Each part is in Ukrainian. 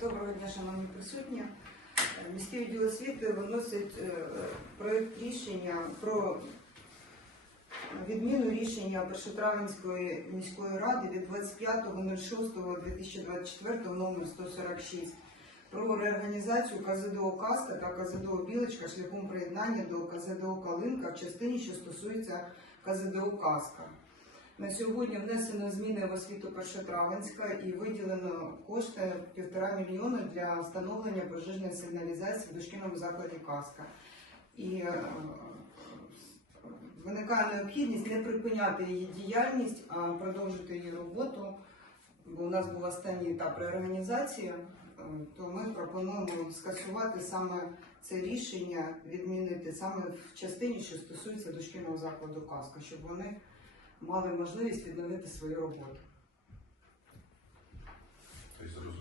Доброго дня, шановні присутні. Міський відділ освіти виносить е, проект рішення про відміну рішення Першотравенської міської ради від 25.06.2024 номер 146 про реорганізацію КЗДО Каска та КЗДО Білочка шляхом приєднання до КЗДО Калинка в частині, що стосується КЗДО Каска. На сьогодні внесено зміни в освіту Першотравенська і виділено кошти півтора мільйона для встановлення пожежної сигналізації в дошкільному закладі Каска. І е, виникає необхідність не припиняти її діяльність, а продовжити її роботу. Бо у нас був останній етап реорганізації, е, то ми пропонуємо скасувати саме це рішення, відмінити саме в частині, що стосується дошкільного закладу Каска, щоб вони мали можливість відновити свою роботу. Зрозуміло.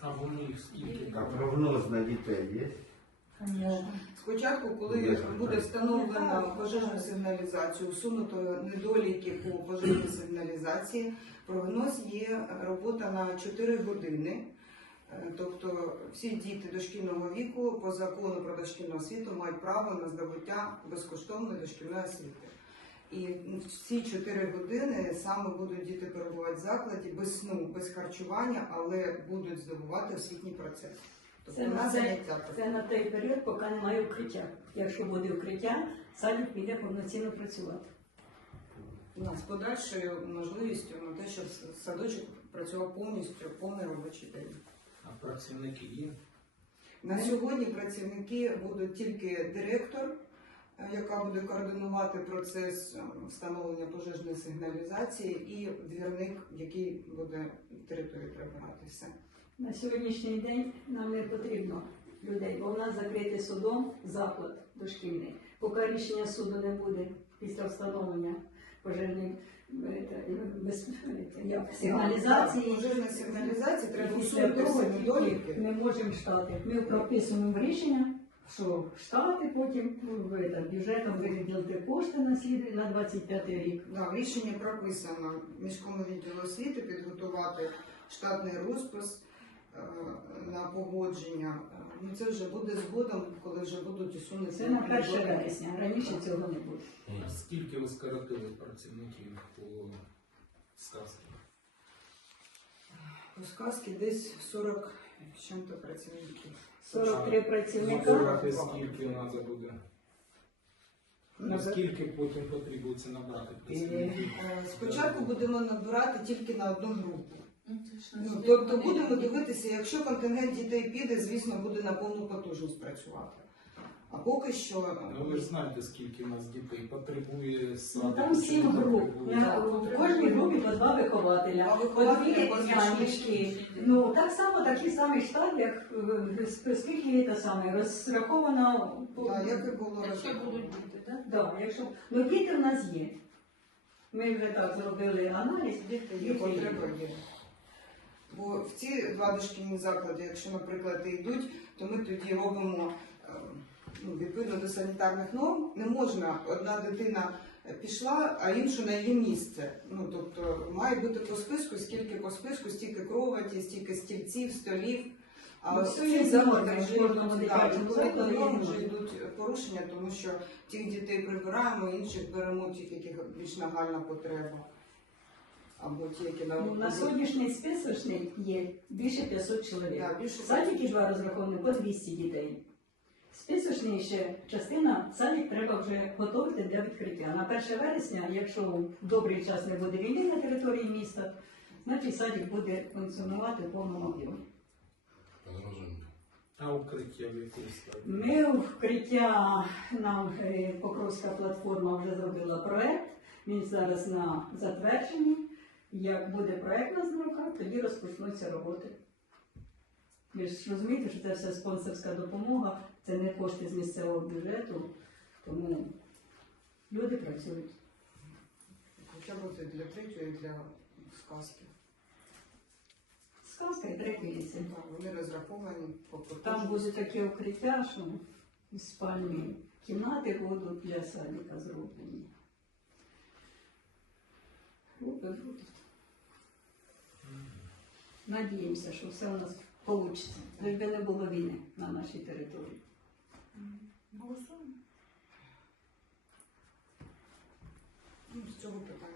А вони їх скільки? А прогноз на дітей є? Спочатку, коли буде встановлено пожежну сигналізацію, усунуто недоліки по пожежній сигналізації, прогноз є робота на 4 години. Е, Тобто всі діти дошкільного віку по закону про дошкільну освіту мають право на здобуття безкоштовної дошкільної освіти. І в ці 4 години саме будуть діти перебувати в закладі без сну, без харчування, але будуть здобувати освітній процес. Тобто Це на на це- Це на той період, поки немає укриття. Якщо буде укриття, садик піде повноцінно працювати. Ну, з подальшою можливістю на те, щоб садочок працював повністю повний робочий день. А працівники є? На сьогодні працівники будуть тільки директор, яка буде координувати процес е, встановлення пожежної сигналізації, і двірник, який буде територію прибирати. Все. На сьогоднішній день нам не потрібно людей, бо в нас закритий судом заклад дошкільний. Поки рішення суду не буде після встановлення пожежної е, е, сигналізації. Пожежна сигналізація треба усунути недоліки. ми можемо штати. Ми прописуємо рішення, що штати потім ну, ви там бюджетом виділити кошти на слід на 25 рік. Да, в рішенні прописано міському відділу освіти підготувати штатний розпис е, на погодження. Ну це вже буде згодом, коли вже будуть усунути. Це на 1 вересня. Раніше цього не буде. Скільки ви скоротили працівників по сказці? У сказки десь 40 з чим-то працівників. 43 працівника. Набирати скільки треба буде? Ну, Наскільки потім потрібується набрати працівників? Е, Спочатку будемо набирати тільки на одну групу. Ну, тобто будемо дивитися, якщо контингент дітей піде, звісно, буде на повну потужність працювати. А поки що Ну ви ж знаєте, скільки у нас дітей потребує Ну. Там чи сім не груп. потребує? На- В кожній групі по два вихователя, А по вихователі, дві по нянечки. Ну так само такий самий штат, як е, скільки це саме розраховано по да, як і було Якщо будуть діти, так? да, якщо ну діти в нас є. Ми вже так зробили аналіз. Діти є, Діти є. потреби є. Бо в ці два дошкільні заклади, якщо, наприклад, і йдуть, то ми тоді робимо е, ну, відповідно до санітарних норм. Не можна одна дитина пішла, а іншу на її місце. Ну тобто має бути по списку, скільки по списку, стільки кроваті, стільки стільців, столів. А Ну, все є закладах вже йдуть, порушення, тому що тих дітей прибираємо, інших беремо тих, яких більш нагальна потреба. Або ті, які на Ну, на сьогоднішній списочний є більше 500 чоловік. Да, більше Садики два розраховані по 200 дітей. Списочний частина, садик треба вже готувати для відкриття. На 1 вересня, якщо в добрий час не буде війни на території міста, значить садик буде функціонувати в повному. Зрозуміло. А укриття в якій? Ми вкриття нам е, Покровська платформа вже зробила проект. Він зараз на затвердженні. Як буде проект на зроках, тоді розпочнуться роботи. Ви ж розумієте, що це все спонсорська допомога, це не кошти з місцевого бюджету, тому люди працюють. Хоча б це для третьої, для сказки. Сказка і трекується. Так, Вони розраховані по Там буде таке укриття, що спальні кімнати будуть для садика зроблені. Надіємося, що все у нас вийде. Лиш би не було війни на нашій території. Голосуємо. Ну, з цього питання.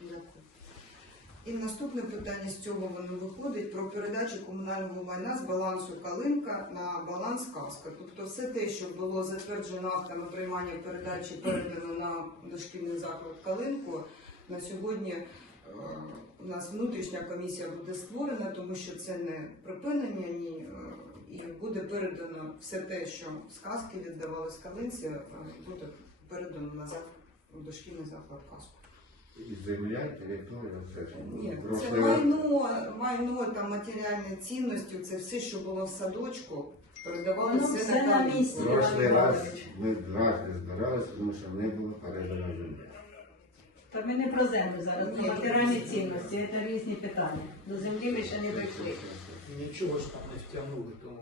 Дякую. І наступне питання з цього воно виходить про передачу комунального майна з балансу Калинка на баланс Каска. Тобто все те, що було затверджено актами приймання передачі, передано на дошкільний заклад Калинку. На сьогодні у нас внутрішня комісія буде створена, тому що це не припинення, ні, е, і буде передано все те, що з казки віддавалось Калинці, е, буде передано назад у дошкільний заклад Каску. І земля, і територія, все ж. Ні, це майно, майно та матеріальні цінності, це все, що було в садочку, передавалося все все на місці. Прошлий раз ми дважди збиралися, тому що не було передано земля. Та ми не про землю зараз, про матеріальні цінності, це різні питання. До землі ви ще не дійшли. Нічого ж там не втягнули, тому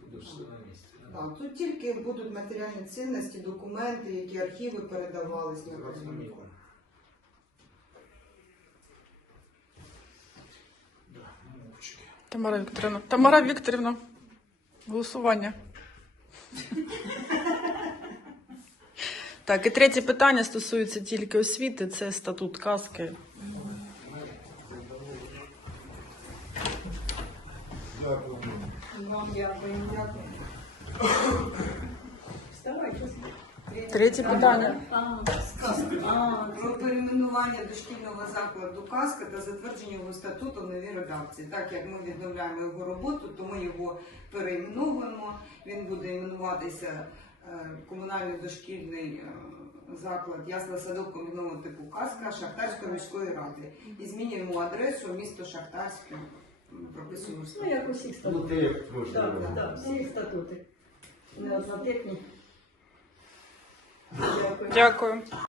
буде все на місці. Так, тут тільки будуть матеріальні цінності, документи, які архіви передавались на. Да, мовчки. Тамара Вікторівна. Тамара Вікторівна. Голосування. Так, і третє питання стосується тільки освіти. Це статут казки. Вам дякую. Дякую. Третє питання. Про перейменування дошкільного закладу «Казка» та затвердження його статуту в новій редакції. Так як ми відновляємо його роботу, то ми його перейменовуємо. Він буде іменуватися комунальний дошкільний е, заклад ясла садок комбінованого типу «Казка» Шахтарської міської ради. І змінюємо адресу місто Шахтарське. Прописуємо Ну, як усіх Ну, ти прошлий Так, так, всі статути. Не однотипні. Дякую. Дякую.